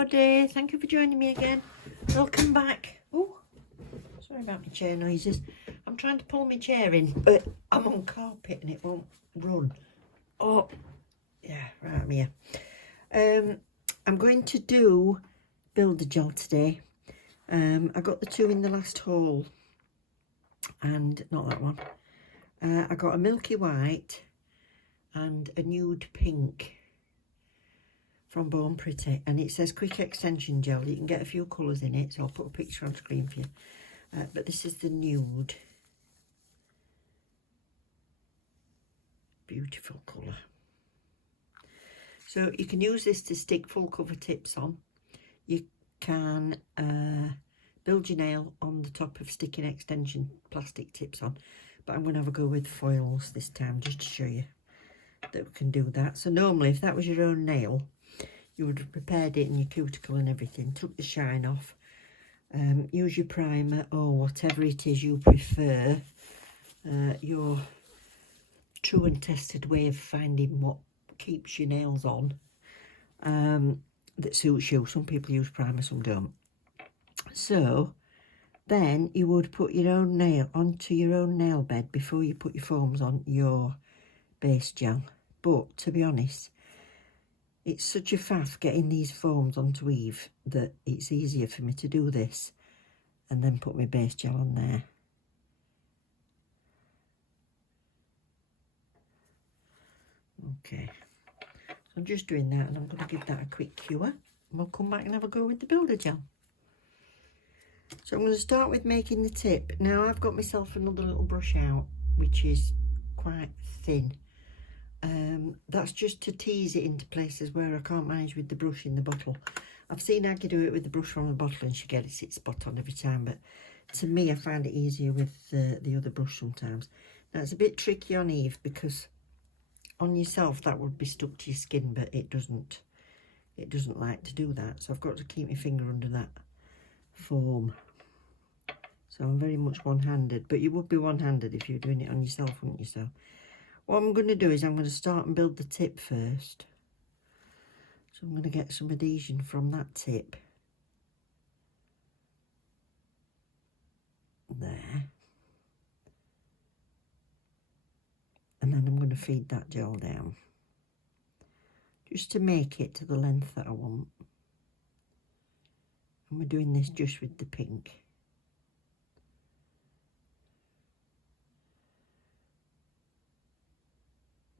everybody, thank you for joining me again. Welcome back. Oh, sorry about my chair noises. I'm trying to pull my chair in, but I'm on carpet and it won't run. Oh, yeah, right, I'm here. I'm going to do builder gel today. I got the two in the last haul, and not that one. I got a milky white and a nude pink from Born Pretty, and it says quick extension gel. You can get a few colours in it, so I'll put a picture on screen for you. But this is the nude. Beautiful colour. So you can use this to stick full cover tips on. You can build your nail on the top of sticking extension plastic tips on, but I'm going to have a go with foils this time just to show you that we can do that. So normally if that was your own nail, you would have prepared it in your cuticle and everything, took the shine off, use your primer or whatever it is you prefer, your true and tested way of finding what keeps your nails on, that suits you. Some people use primer, some don't. So then you would put your own nail onto your own nail bed before you put your foams on your base gel. But to be honest, it's such a faff getting these foams onto Eve that it's easier for me to do this and then put my base gel on there. Okay, so I'm just doing that, and I'm going to give that a quick cure, and we'll come back and have a go with the builder gel. So I'm going to start with making the tip. Now I've got myself another little brush out, which is quite thin. That's just to tease it into places where I can't manage with the brush in the bottle. I've seen Aggie do it with the brush from the bottle and she gets it spot on every time, but to me I find it easier with the other brush sometimes. Now it's a bit tricky on Eve because on yourself that would be stuck to your skin, but it doesn't like to do that, so I've got to keep my finger under that foam. So I'm very much one-handed, but you would be one-handed if you're doing it on yourself, wouldn't you? So what I'm going to do is I'm going to start and build the tip first. So I'm going to get some adhesion from that tip. There. And then I'm going to feed that gel down. Just to make it to the length that I want. And we're doing this just with the pink.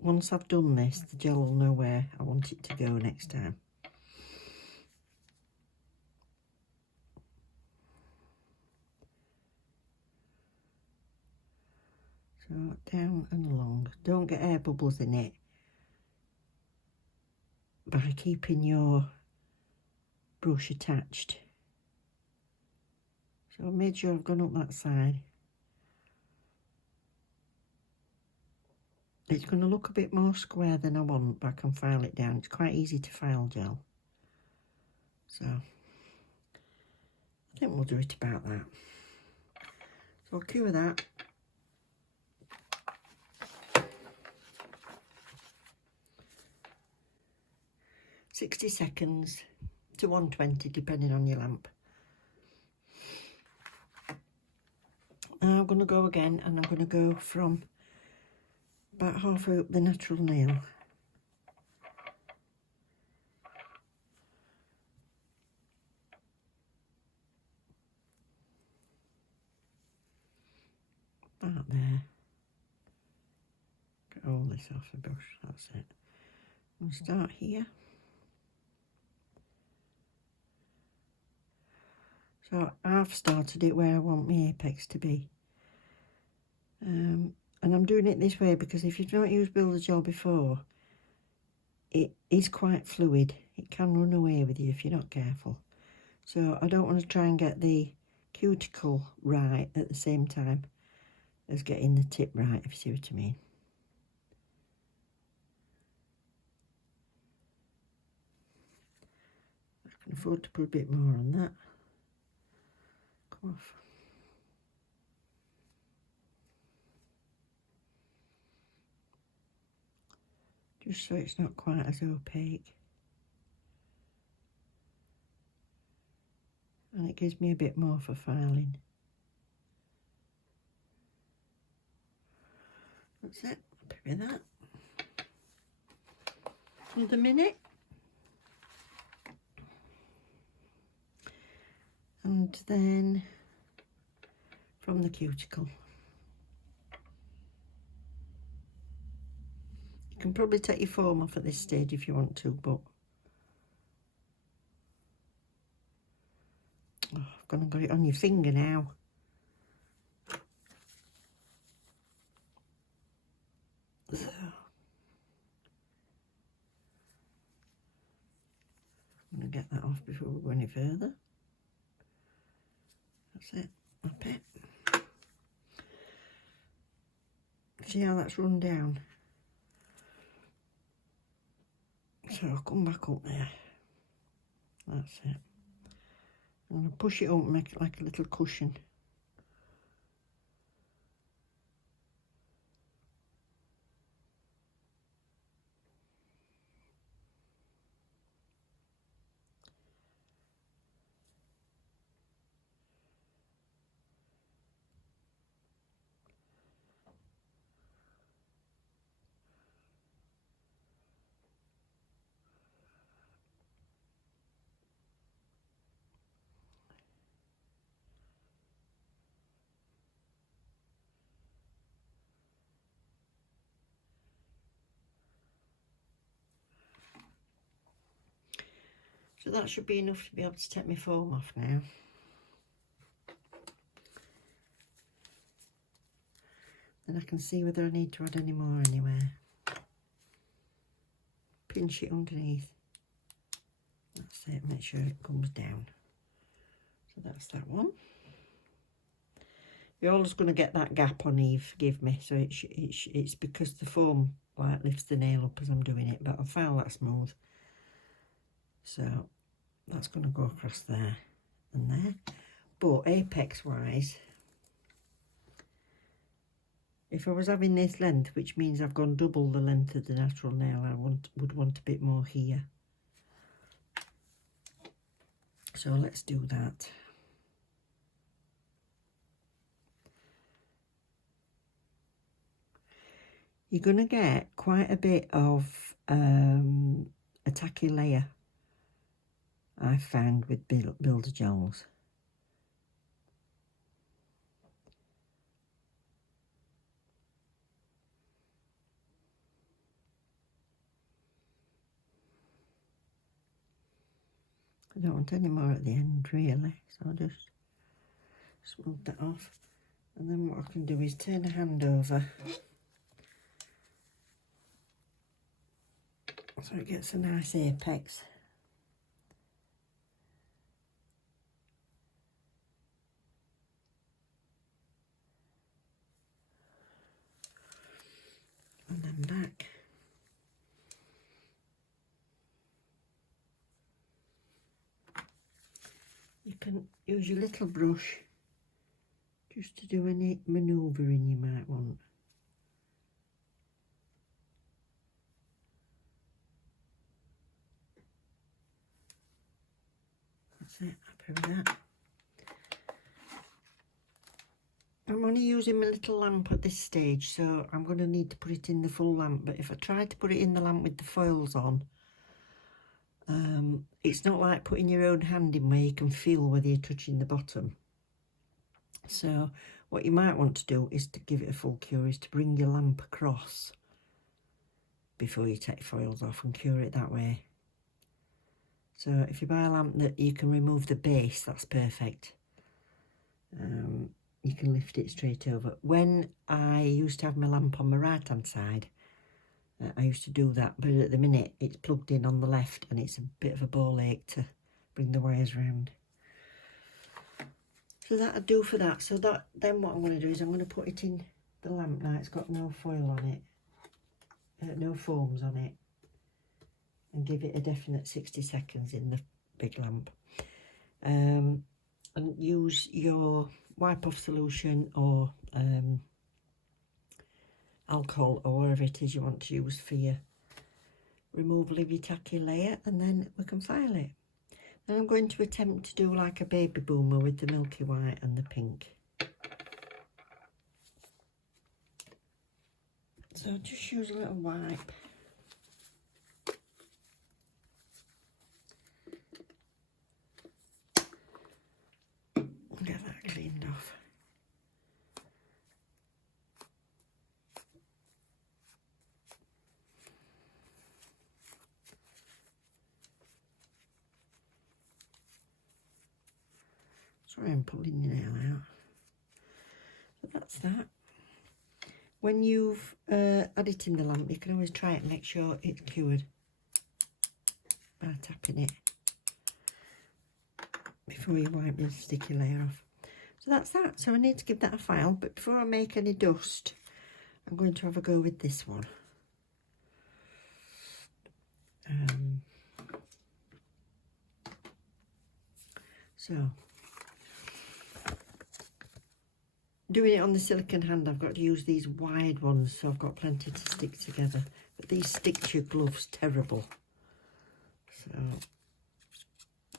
Once I've done this, the gel will know where I want it to go next time. So down and along. Don't get air bubbles in it by keeping your brush attached. So I made sure I've gone up that side. It's going to look a bit more square than I want, but I can file it down. It's quite easy to file gel. So I think we'll do it about that. So I'll cure that. "60 seconds to 120 depending on your lamp." Now I'm going to go again, and I'm going to go from about halfway up the natural nail. About there. Get all this off the brush, that's it. We'll start here. So I've started it where I want my apex to be. And I'm doing it this way because if you've not used builder gel before, it is quite fluid. It can run away with you if you're not careful. So I don't want to try and get the cuticle right at the same time as getting the tip right, if you see what I mean. I can afford to put a bit more on that. Come off. Just so it's not quite as opaque. and it gives me a bit more for filing. That's it, happy with that. Another minute. And then from the cuticle. You can probably take your foam off at this stage if you want to, but I've gone and got it on your finger now. So, I'm going to get that off before we go any further. That's it, up it. See how that's run down? So I'll come back up there. That's it. I'm going to push it up and make it like a little cushion. So that should be enough to be able to take my foam off now. Then I can see whether I need to add any more anywhere. Pinch it underneath. That's it, make sure it comes down. So that's that one. You're always going to get that gap on Eve, forgive me. So it's because the foam like lifts the nail up as I'm doing it, but I'll file that smooth. So that's going to go across there and there. But apex wise, if I was having this length, which means I've gone double the length of the natural nail, I would want a bit more here. So let's do that. You're going to get quite a bit of a tacky layer, I found, with builder gels. I don't want any more at the end really, so I'll just smooth that off. And then what I can do is turn a hand over so it gets a nice apex. And then back. You can use your little brush just to do any manoeuvring you might want. That's it, happy with that. I'm only using my little lamp at this stage, so I'm going to need to put it in the full lamp, but if I try to put it in the lamp with the foils on, it's not like putting your own hand in where you can feel whether you're touching the bottom. So what you might want to do is to give it a full cure, is to bring your lamp across before you take foils off and cure it that way. So if you buy a lamp that you can remove the base, that's perfect. You can lift it straight over. When I used to have my lamp on my right hand side, I used to do that, but at the minute it's plugged in on the left and it's a bit of a ball ache to bring the wires round. So that'll do for that. So that, then what I'm going to do is I'm going to put it in the lamp now. It's got no foil on it, no foams on it, and give it a definite 60 seconds in the big lamp. And use your wipe off solution or alcohol or whatever it is you want to use for your removal of your tacky layer, and then we can file it. Then I'm going to attempt to do like a baby boomer with the milky white and the pink. So I'll just use a little wipe. Get that cleaned off. Sorry, I'm pulling your nail out. So that's that. When you've had it in the lamp, you can always try it and make sure it's cured by tapping it before you wipe the sticky layer off. So that's that. So I need to give that a file, but before I make any dust, I'm going to have a go with this one. So, doing it on the silicone hand, I've got to use these wide ones, so I've got plenty to stick together. But these stick to your gloves terrible. So,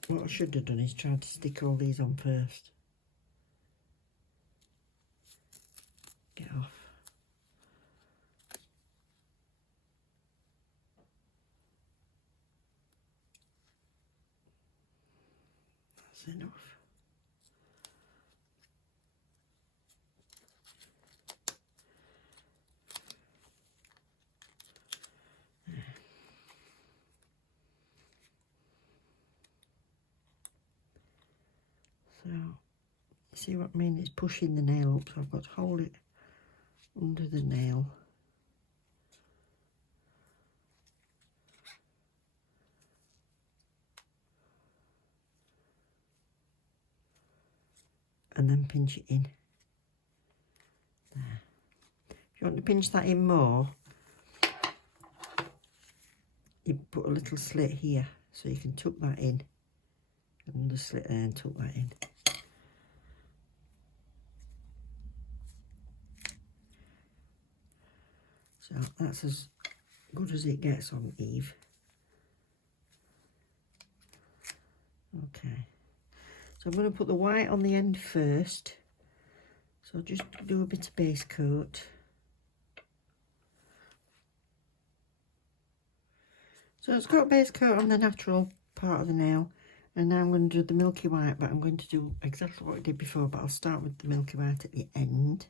what I should have done is tried to stick all these on first. Get off. That's enough. So, you see what I mean? It's pushing the nail up, so I've got to hold it under the nail. And then pinch it in. There. If you want to pinch that in more, you put a little slit here, so you can tuck that in. Another slit there and tuck that in. So that's as good as it gets on Eve. Okay. So I'm going to put the white on the end first. So I'll just do a bit of base coat. So it's got base coat on the natural part of the nail. And now I'm going to do the milky white, but I'm going to do exactly what I did before, but I'll start with the milky white at the end.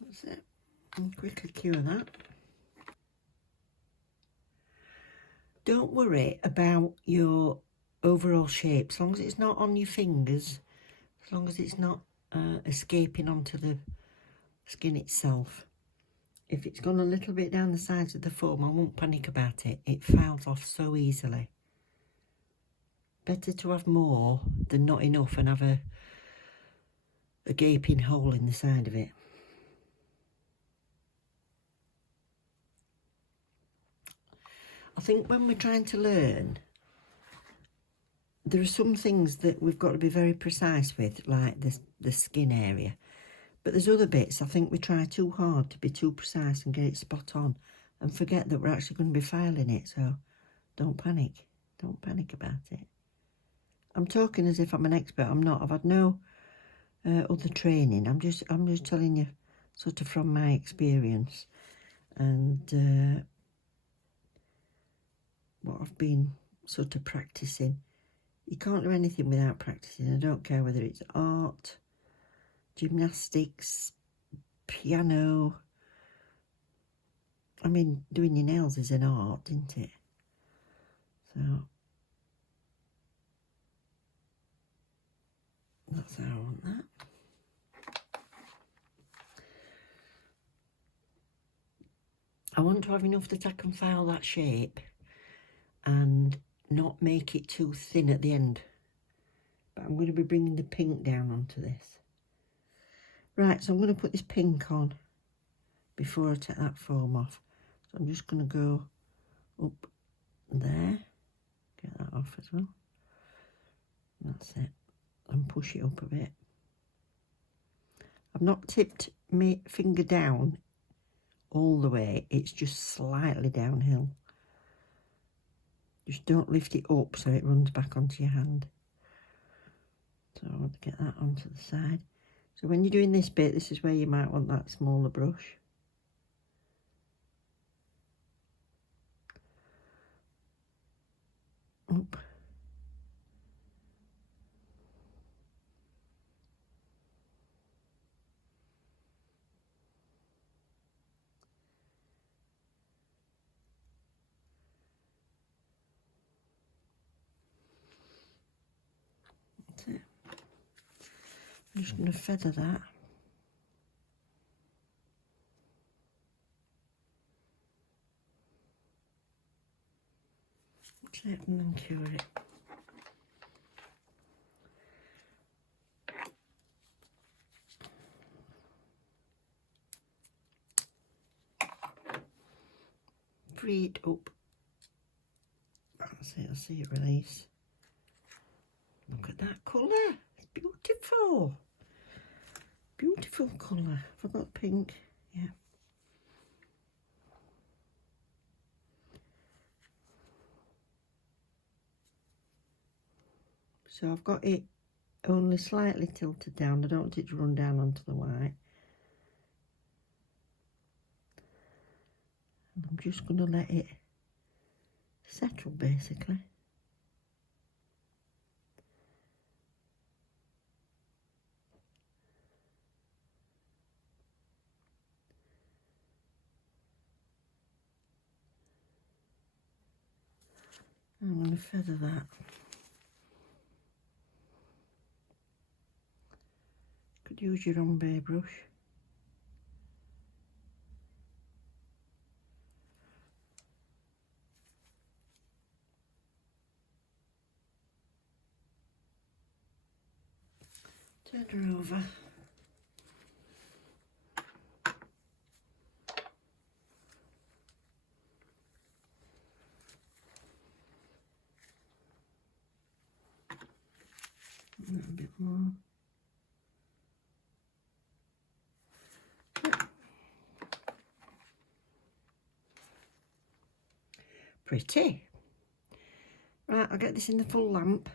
That's it. And quickly cure that. Don't worry about your overall shape, as long as it's not on your fingers, as long as it's not escaping onto the skin itself. If it's gone a little bit down the sides of the foam, I won't panic about it. It files off so easily. Better to have more than not enough and have a gaping hole in the side of it. I think when we're trying to learn, there are some things that we've got to be very precise with, like the skin area. But there's other bits I think we try too hard to be too precise and get it spot on and forget that we're actually going to be filing it. So don't panic. Don't panic about it. I'm talking as if I'm an expert. I'm not. I've had no other training. I'm just telling you sort of from my experience and what I've been sort of practicing. You can't do anything without practicing. I don't care whether it's art, gymnastics, piano, I mean, doing your nails is an art, isn't it? So that's how I want that. I want to have enough that I can file that shape and not make it too thin at the end. But I'm going to be bringing the pink down onto this. Right, so I'm going to put this pink on before I take that foam off. So I'm just going to go up there, get that off as well. That's it, and push it up a bit. I've not tipped my finger down all the way, it's just slightly downhill. Just don't lift it up so it runs back onto your hand. So I want to get that onto the side. So when you're doing this bit, this is where you might want that smaller brush. Up. That's it. I'm just going to feather that. That's it, and then cure it. Free it up. That's it, I see it release. Look at that colour, it's beautiful. Beautiful colour. Have I got pink? Yeah. So I've got it only slightly tilted down. I don't want it to run down onto the white. And I'm just going to let it settle basically. I'm going to feather that. Could use your Ombre brush. Turn her over. A little bit more. Pretty. Right, I'll get this in the full lamp.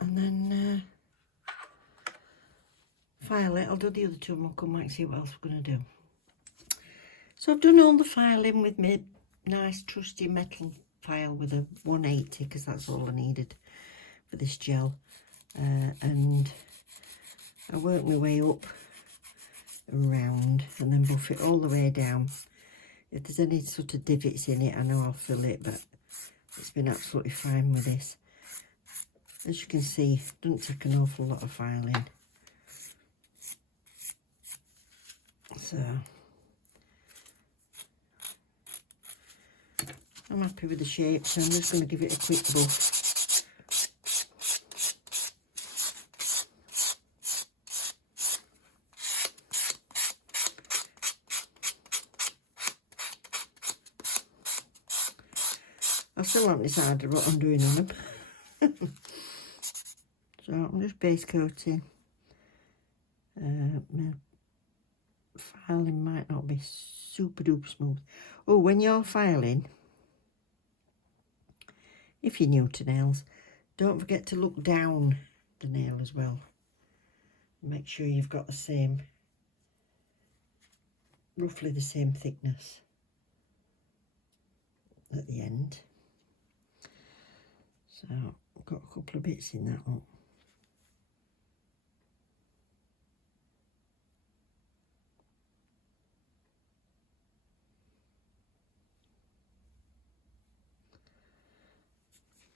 And then file it. I'll do the other two and we'll come back and see what else we're going to do. So I've done all the filing with my nice trusty metal file with a 180 because that's all I needed for this gel. And I work my way up around and then buff it all the way down. If there's any sort of divots in it, I know I'll fill it, but it's been absolutely fine with this. As you can see, it doesn't take an awful lot of filing. So I'm happy with the shape, so I'm just going to give it a quick buff. I still haven't decided what I'm doing on them. So I'm just base coating. My filing might not be super duper smooth. Oh, when you're filing, if you're new to nails, don't forget to look down the nail as well. Make sure you've got the same, roughly the same thickness at the end. So I've got a couple of bits in that one.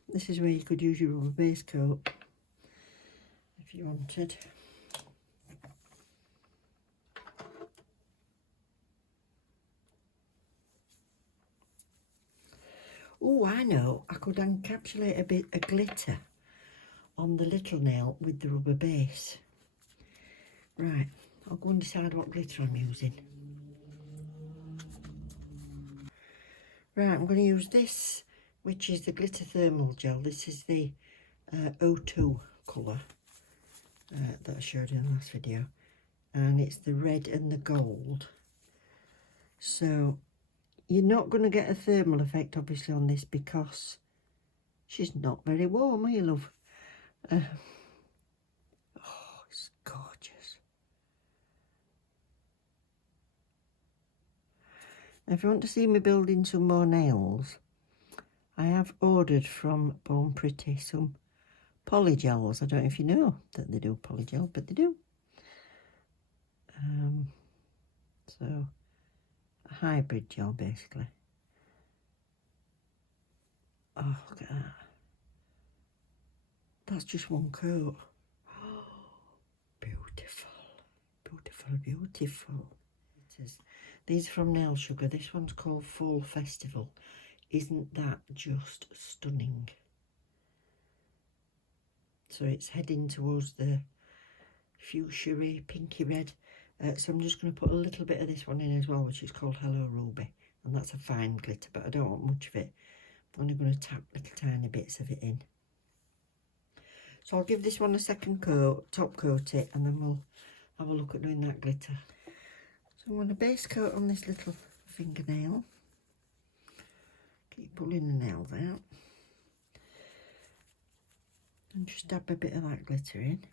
This is where you could use your rubber base coat if you wanted. Oh, I know, I could encapsulate a bit of glitter on the little nail with the rubber base. Right, I'll go and decide what glitter I'm using. Right, I'm going to use this, which is the glitter thermal gel. This is the O2 colour that I showed in the last video. And it's the red and the gold. So you're not going to get a thermal effect obviously on this because she's not very warm, are you, love? Oh, it's gorgeous. Now, if you want to see me building some more nails, I have ordered from Born Pretty some polygels. I don't know if you know that they do polygel, but they do. So a hybrid gel basically. Oh, look at that. That's just one coat. Beautiful, beautiful, beautiful. These are from Nail Sugar. This one's called Fall Festival. Isn't that just stunning? So it's heading towards the fuchsia pinky red. So I'm just going to put a little bit of this one in as well, which is called Hello Ruby. And that's a fine glitter, but I don't want much of it. I'm only going to tap little tiny bits of it in. So I'll give this one a second coat, top coat it, and then we'll have a look at doing that glitter. So I'm going to base coat on this little fingernail. Keep pulling the nails out. And just dab a bit of that glitter in.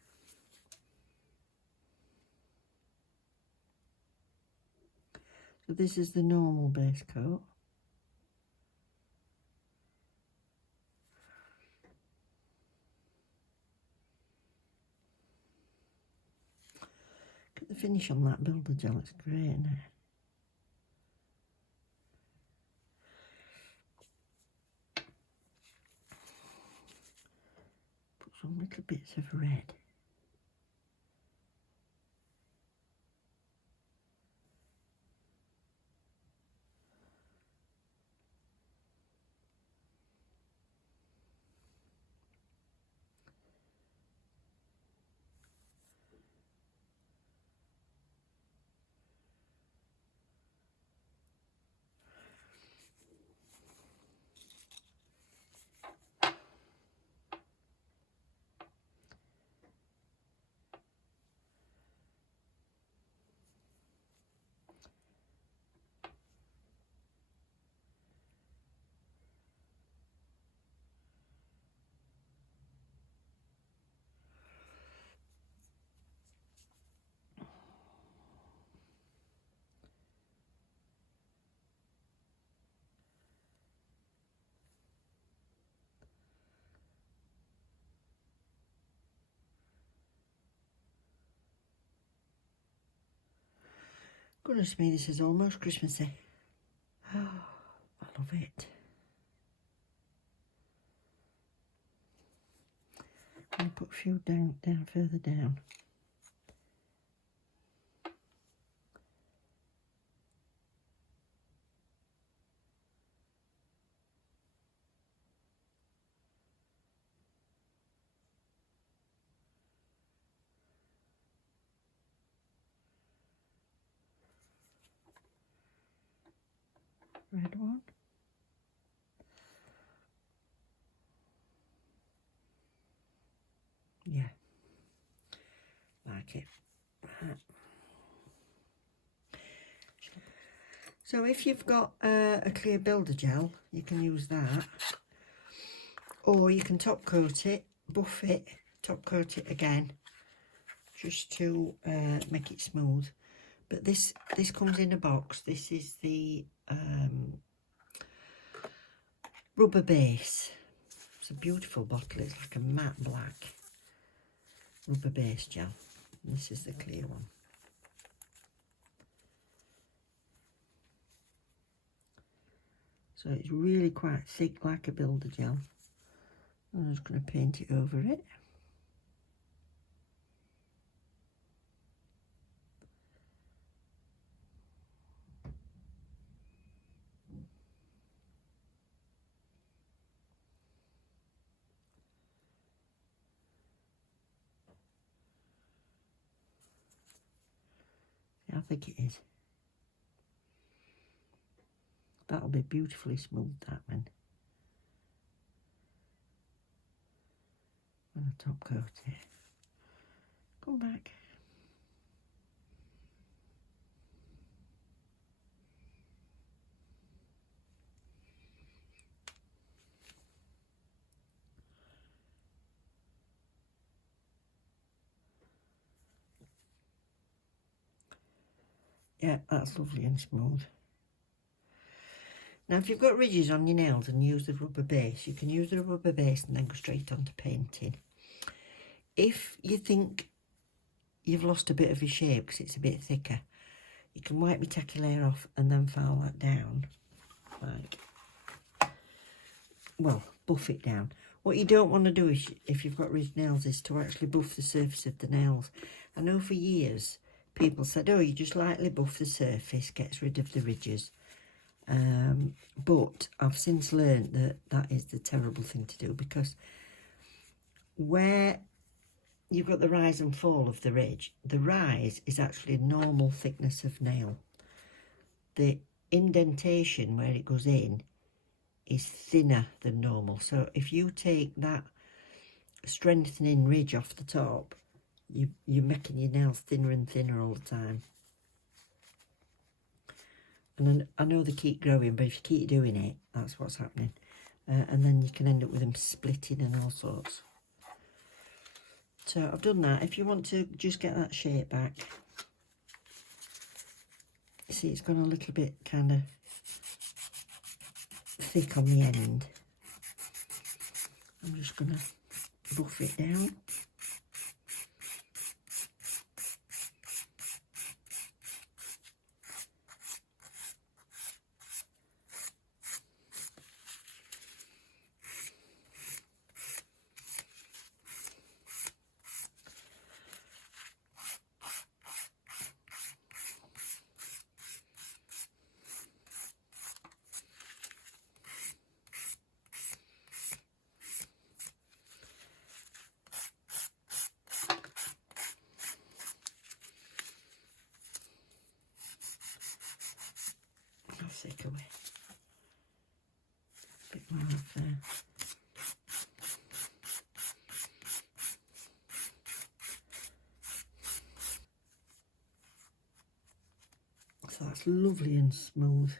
So this is the normal base coat. Look at the finish on that builder gel, it's great, isn't it? Put some little bits of red. Goodness me, this is almost Christmassy. Oh, I love it. I'm going to put a few down further down. Red one. Yeah, like it. Right. So if you've got a clear builder gel, you can use that. Or you can top coat it, buff it, top coat it again, just to make it smooth. But this comes in a box. This is the rubber base. It's a beautiful bottle. It's like a matte black rubber base gel. And this is the clear one. So it's really quite thick, like a builder gel. I'm just going to paint it over it. Yeah, I think it is. That'll be beautifully smooth, that one. When I top coat it. Come back. Yeah, that's lovely and smooth. Now, if you've got ridges on your nails and use the rubber base, you can use the rubber base and then go straight on to painting. If you think you've lost a bit of your shape because it's a bit thicker, you can wipe your tacky layer off and then file that down. Like, well, buff it down. What you don't want to do is, if you've got ridged nails, is to actually buff the surface of the nails. I know for years people said, oh, you just lightly buff the surface, gets rid of the ridges. But I've since learned that that is the terrible thing to do, because where you've got the rise and fall of the ridge, the rise is actually a normal thickness of nail. The indentation where it goes in is thinner than normal. So if you take that strengthening ridge off the top, you're making your nails thinner and thinner all the time. And I know they keep growing, but if you keep doing it, that's what's happening. And then you can end up with them splitting and all sorts. So I've done that. If you want to just get that shape back, you see it's gone a little bit kind of thick on the end. I'm just going to buff it down. Take away a bit more of so that's lovely and smooth.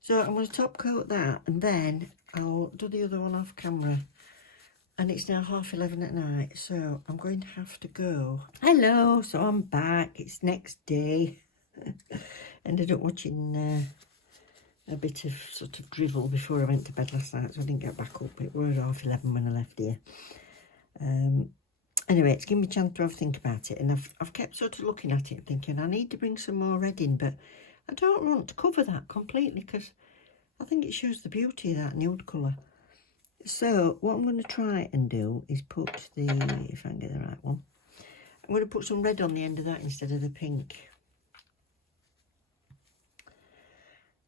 So I'm going to top coat that, and then I'll do the other one off camera. And it's now 11:30 at night, so I'm going to have to go. Hello, so I'm back. It's next day. Ended up watching a bit of sort of drivel before I went to bed last night, so I didn't get back up. It was 11:30 when I left here. Anyway, it's given me a chance to have a think about it, and I've kept sort of looking at it thinking I need to bring some more red in, but I don't want to cover that completely because I think it shows the beauty of that nude colour. So what I'm going to try and do is put the, if I can get the right one, I'm going to put some red on the end of that instead of the pink.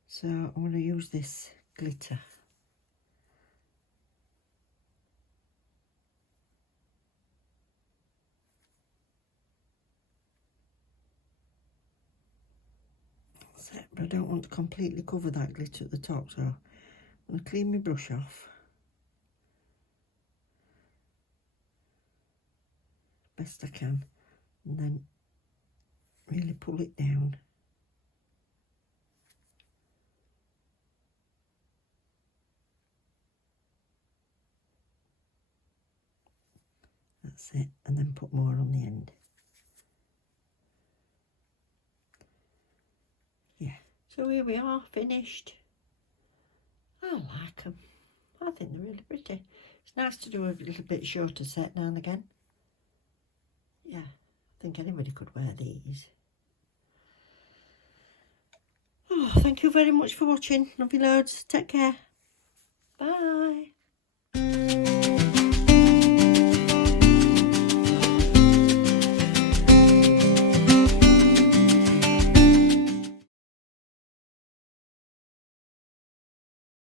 So I'm going to use this glitter. That's it, but I don't want to completely cover that glitter at the top, so I'm going to clean my brush off. Best I can, and then really pull it down. That's it, and then put more on the end. Yeah, so here we are, finished. I like them. I think they're really pretty. It's nice to do a little bit shorter set now and again. Yeah, I think anybody could wear these. Oh, thank you very much for watching. Love you loads. Take care. Bye. bye.